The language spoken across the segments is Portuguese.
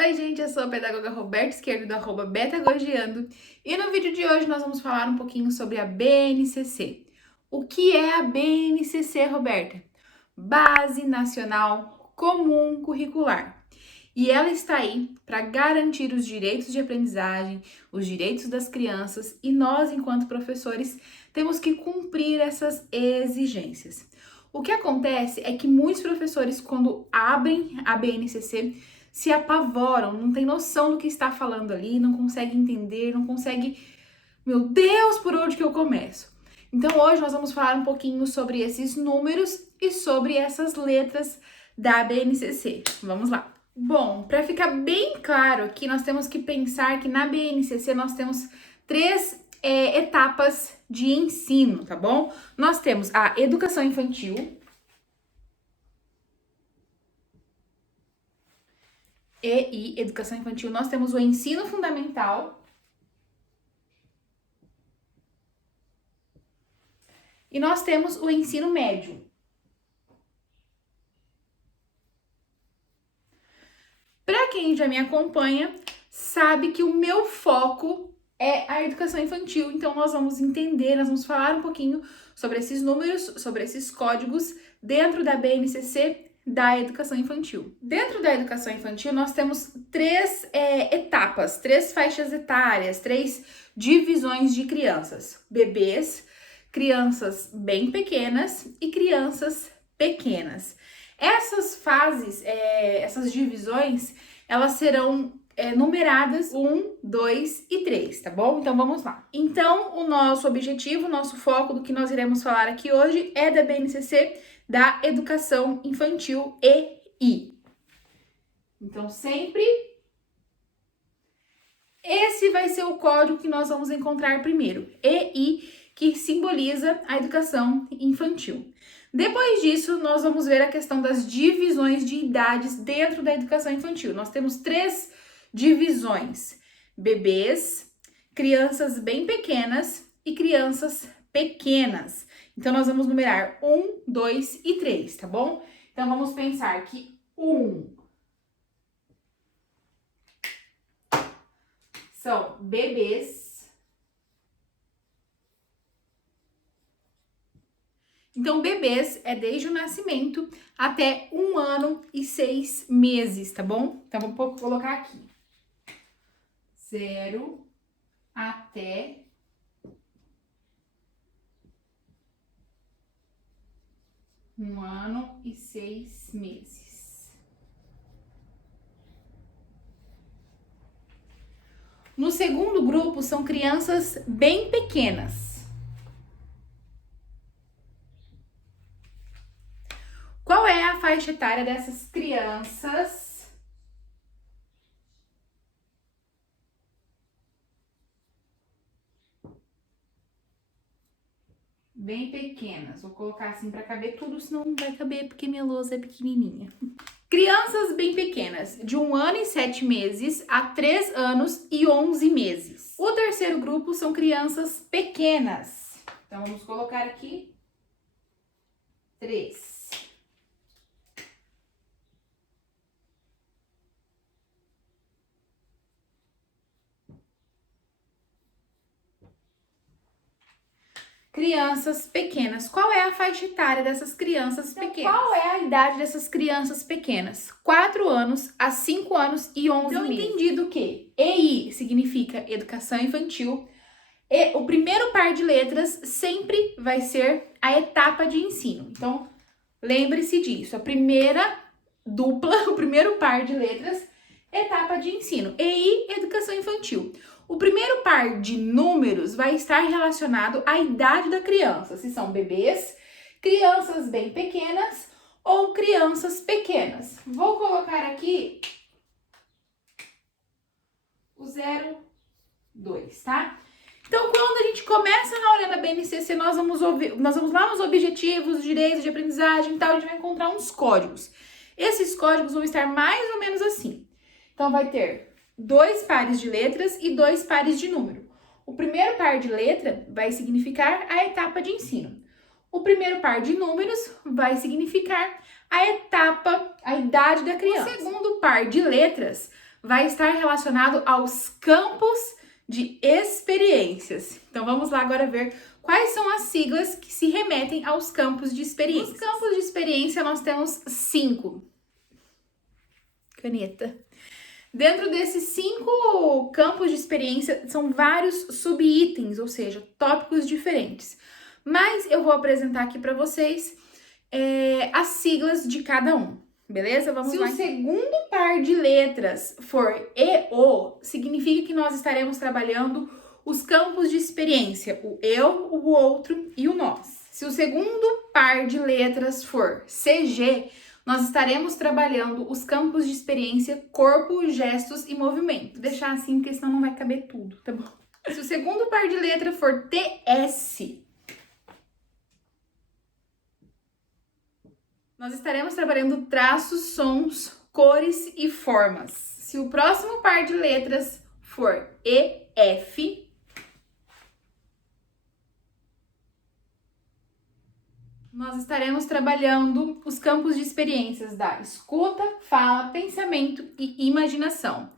Oi, gente, eu sou a pedagoga Roberta Esquerdo, do @betagogiando, e no vídeo de hoje nós vamos falar um pouquinho sobre a BNCC. O que é a BNCC, Roberta? Base Nacional Comum Curricular. E ela está aí para garantir os direitos de aprendizagem, os direitos das crianças, e nós, enquanto professores, temos que cumprir essas exigências. O que acontece é que muitos professores, quando abrem a BNCC, se apavoram, não tem noção do que está falando ali, não consegue entender, não consegue, meu Deus, por onde que eu começo? Então hoje nós vamos falar um pouquinho sobre esses números e sobre essas letras da BNCC. Vamos lá. Bom, para ficar bem claro aqui, nós temos que pensar que na BNCC nós temos três etapas de ensino, tá bom? Nós temos a educação infantil, EI, educação infantil, nós temos o ensino fundamental e nós temos o ensino médio. Para quem já me acompanha, sabe que o meu foco é a educação infantil, então nós vamos entender, nós vamos falar um pouquinho sobre esses números, sobre esses códigos dentro da BNCC da educação infantil. Dentro da educação infantil, nós temos três etapas, três faixas etárias, três divisões de crianças: bebês, crianças bem pequenas e crianças pequenas. Essas fases, essas divisões, elas serão numeradas 1, 2 e 3, tá bom? Então vamos lá. Então, o nosso objetivo, o nosso foco do que nós iremos falar aqui hoje é da BNCC, da educação infantil EI. Então, sempre esse vai ser o código que nós vamos encontrar primeiro, EI, que simboliza a educação infantil. Depois disso, nós vamos ver a questão das divisões de idades dentro da educação infantil. Nós temos três divisões: bebês, crianças bem pequenas e crianças pequenas. Então, nós vamos numerar 1, 2 e 3, tá bom? Então, vamos pensar que 1 são bebês. Então, bebês é desde o nascimento até 1 ano e 6 meses, tá bom? Então, vou colocar aqui. 0 até 1 ano e 6 meses. No segundo grupo, são crianças bem pequenas. Qual é a faixa etária dessas crianças? Bem pequenas. Vou colocar assim para caber tudo, senão não vai caber porque minha lousa é pequenininha. Crianças bem pequenas, de 1 ano e 7 meses a 3 anos e 11 meses. O terceiro grupo são crianças pequenas. Então, vamos colocar aqui 3. Crianças pequenas. Qual é a faixa etária dessas crianças pequenas? Qual é a idade dessas crianças pequenas? 4 anos a 5 anos e 11 meses. Então, entendido que EI significa educação infantil, e o primeiro par de letras sempre vai ser a etapa de ensino. Então, lembre-se disso. A primeira dupla, o primeiro par de letras, etapa de ensino. EI, educação infantil. O primeiro par de números vai estar relacionado à idade da criança, se são bebês, crianças bem pequenas ou crianças pequenas. Vou colocar aqui o 0, 2, tá? Então, quando a gente começa na aula da BNCC, nós vamos lá nos objetivos, direitos de aprendizagem e tal, a gente vai encontrar uns códigos. Esses códigos vão estar mais ou menos assim. Então, vai ter 2 pares de letras e 2 pares de número. O primeiro par de letra vai significar a etapa de ensino. O primeiro par de números vai significar a idade da criança. O segundo par de letras vai estar relacionado aos campos de experiências. Então vamos lá agora ver quais são as siglas que se remetem aos campos de experiência. Os campos de experiência nós temos 5. Caneta. Dentro desses 5 campos de experiência são vários subitens, ou seja, tópicos diferentes. Mas eu vou apresentar aqui para vocês as siglas de cada um, beleza? Vamos lá. Se o segundo par de letras for EO, significa que nós estaremos trabalhando os campos de experiência, o eu, o outro e o nós. Se o segundo par de letras for CG, nós estaremos trabalhando os campos de experiência, corpo, gestos e movimento. Vou deixar assim, porque senão não vai caber tudo, tá bom? Se o segundo par de letra for TS, nós estaremos trabalhando traços, sons, cores e formas. Se o próximo par de letras for EF, nós estaremos trabalhando os campos de experiências da escuta, fala, pensamento e imaginação.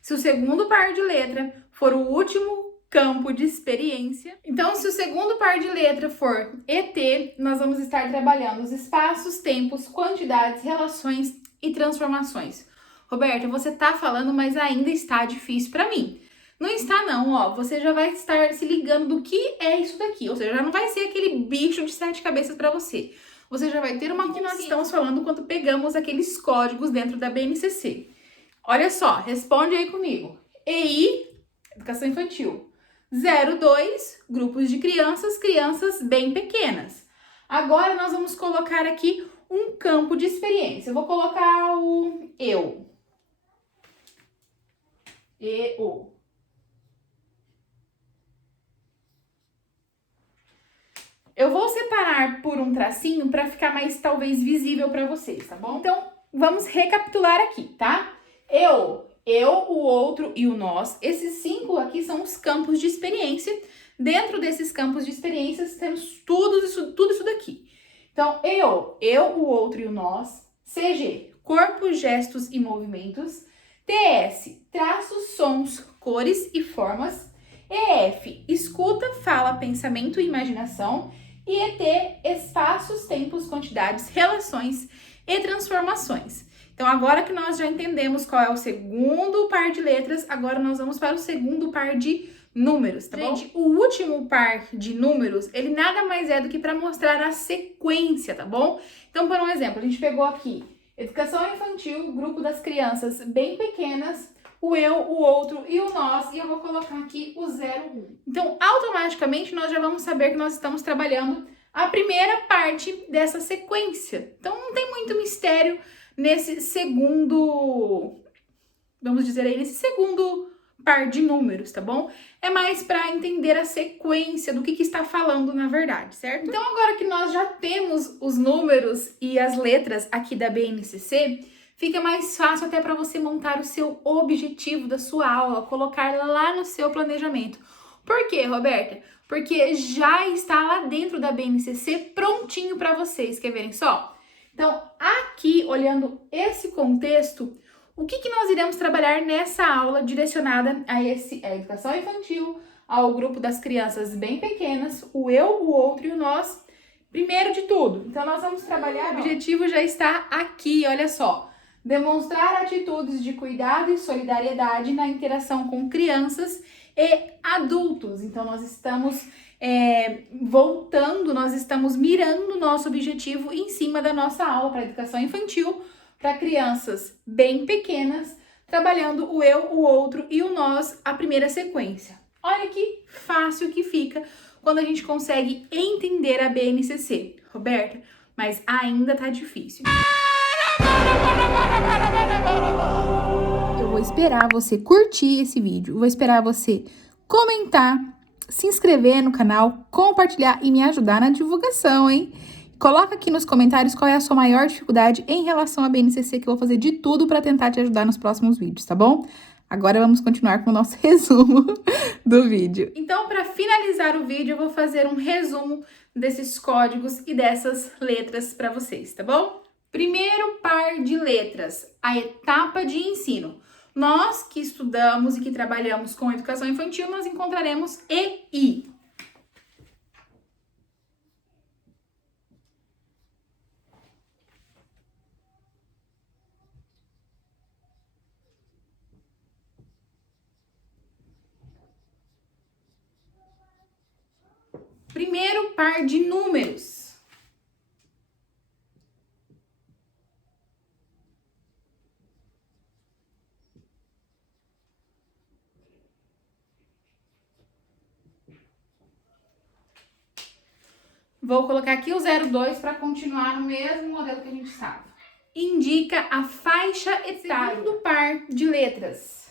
Se o segundo par de letra for o último campo de experiência, então se o segundo par de letra for ET, nós vamos estar trabalhando os espaços, tempos, quantidades, relações e transformações. Roberta, você tá falando, mas ainda está difícil para mim. Não está não, ó, você já vai estar se ligando do que é isso daqui, ou seja, já não vai ser aquele bicho de 7 cabeças para você. Você já vai ter uma consciência. Que nós estamos falando quando pegamos aqueles códigos dentro da BNCC. Olha só, responde aí comigo. EI, Educação Infantil. 02, grupos de crianças, crianças bem pequenas. Agora nós vamos colocar aqui um campo de experiência. Eu vou colocar o eu. Eu. Eu vou separar por um tracinho para ficar mais, talvez, visível para vocês, tá bom? Então, vamos recapitular aqui, tá? Eu, o outro e o nós. Esses 5 aqui são os campos de experiência. Dentro desses campos de experiências, temos tudo isso daqui. Então, eu, o outro e o nós. CG, corpo, gestos e movimentos. TS, traços, sons, cores e formas. EF, escuta, fala, pensamento e imaginação. E ET, espaços, tempos, quantidades, relações e transformações. Então, agora que nós já entendemos qual é o segundo par de letras, agora nós vamos para o segundo par de números, tá bom? Gente, o último par de números, ele nada mais é do que para mostrar a sequência, tá bom? Então, por um exemplo, a gente pegou aqui Educação Infantil, grupo das crianças bem pequenas, o eu, o outro e o nós, e eu vou colocar aqui o 0, 1. Então, automaticamente, nós já vamos saber que nós estamos trabalhando a primeira parte dessa sequência. Então, não tem muito mistério nesse segundo, vamos dizer aí, nesse segundo par de números, tá bom? É mais para entender a sequência do que está falando na verdade, certo? Então, agora que nós já temos os números e as letras aqui da BNCC, fica mais fácil até para você montar o seu objetivo da sua aula, colocar lá no seu planejamento. Por quê, Roberta? Porque já está lá dentro da BNCC prontinho para vocês. Quer verem só? Então, aqui, olhando esse contexto, o que nós iremos trabalhar nessa aula direcionada a educação infantil, ao grupo das crianças bem pequenas, o eu, o outro e o nós, primeiro de tudo. Então, nós vamos trabalhar, o objetivo já está aqui, olha só. Demonstrar atitudes de cuidado e solidariedade na interação com crianças e adultos. Então, nós estamos nós estamos mirando o nosso objetivo em cima da nossa aula para educação infantil, para crianças bem pequenas, trabalhando o eu, o outro e o nós, a primeira sequência. Olha que fácil que fica quando a gente consegue entender a BNCC. Roberta, mas ainda tá difícil. Eu vou esperar você curtir esse vídeo, vou esperar você comentar, se inscrever no canal, compartilhar e me ajudar na divulgação, hein? Coloca aqui nos comentários qual é a sua maior dificuldade em relação à BNCC, que eu vou fazer de tudo para tentar te ajudar nos próximos vídeos, tá bom? Agora vamos continuar com o nosso resumo do vídeo. Então, para finalizar o vídeo, eu vou fazer um resumo desses códigos e dessas letras para vocês, tá bom? Primeiro par de letras, a etapa de ensino. nós que estudamos e que trabalhamos com educação infantil, nós encontraremos EI. Primeiro par de números. Vou colocar aqui o 02 para continuar no mesmo modelo que a gente estava. Indica a faixa etária. Segundo par de letras.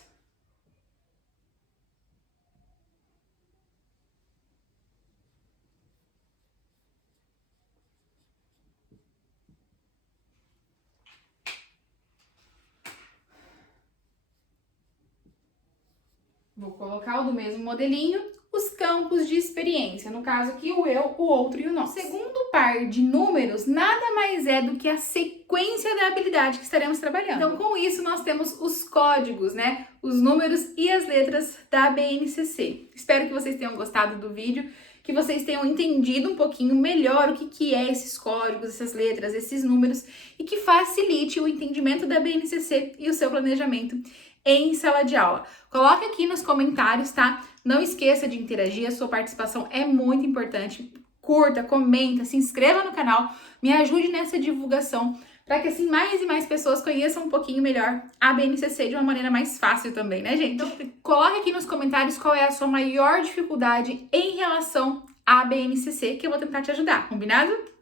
Vou colocar o do mesmo modelinho, os campos de experiência. No caso aqui, o eu, o outro e o nós. O segundo par de números nada mais é do que a sequência da habilidade que estaremos trabalhando. Então, com isso, nós temos os códigos, né? Os números e as letras da BNCC. Espero que vocês tenham gostado do vídeo, que vocês tenham entendido um pouquinho melhor o que é esses códigos, essas letras, esses números, e que facilite o entendimento da BNCC e o seu planejamento em sala de aula. Coloque aqui nos comentários, tá? Não esqueça de interagir, a sua participação é muito importante. Curta, comenta, se inscreva no canal, me ajude nessa divulgação, para que assim mais e mais pessoas conheçam um pouquinho melhor a BNCC de uma maneira mais fácil também, né, gente? Então, coloque aqui nos comentários qual é a sua maior dificuldade em relação à BNCC, que eu vou tentar te ajudar, combinado?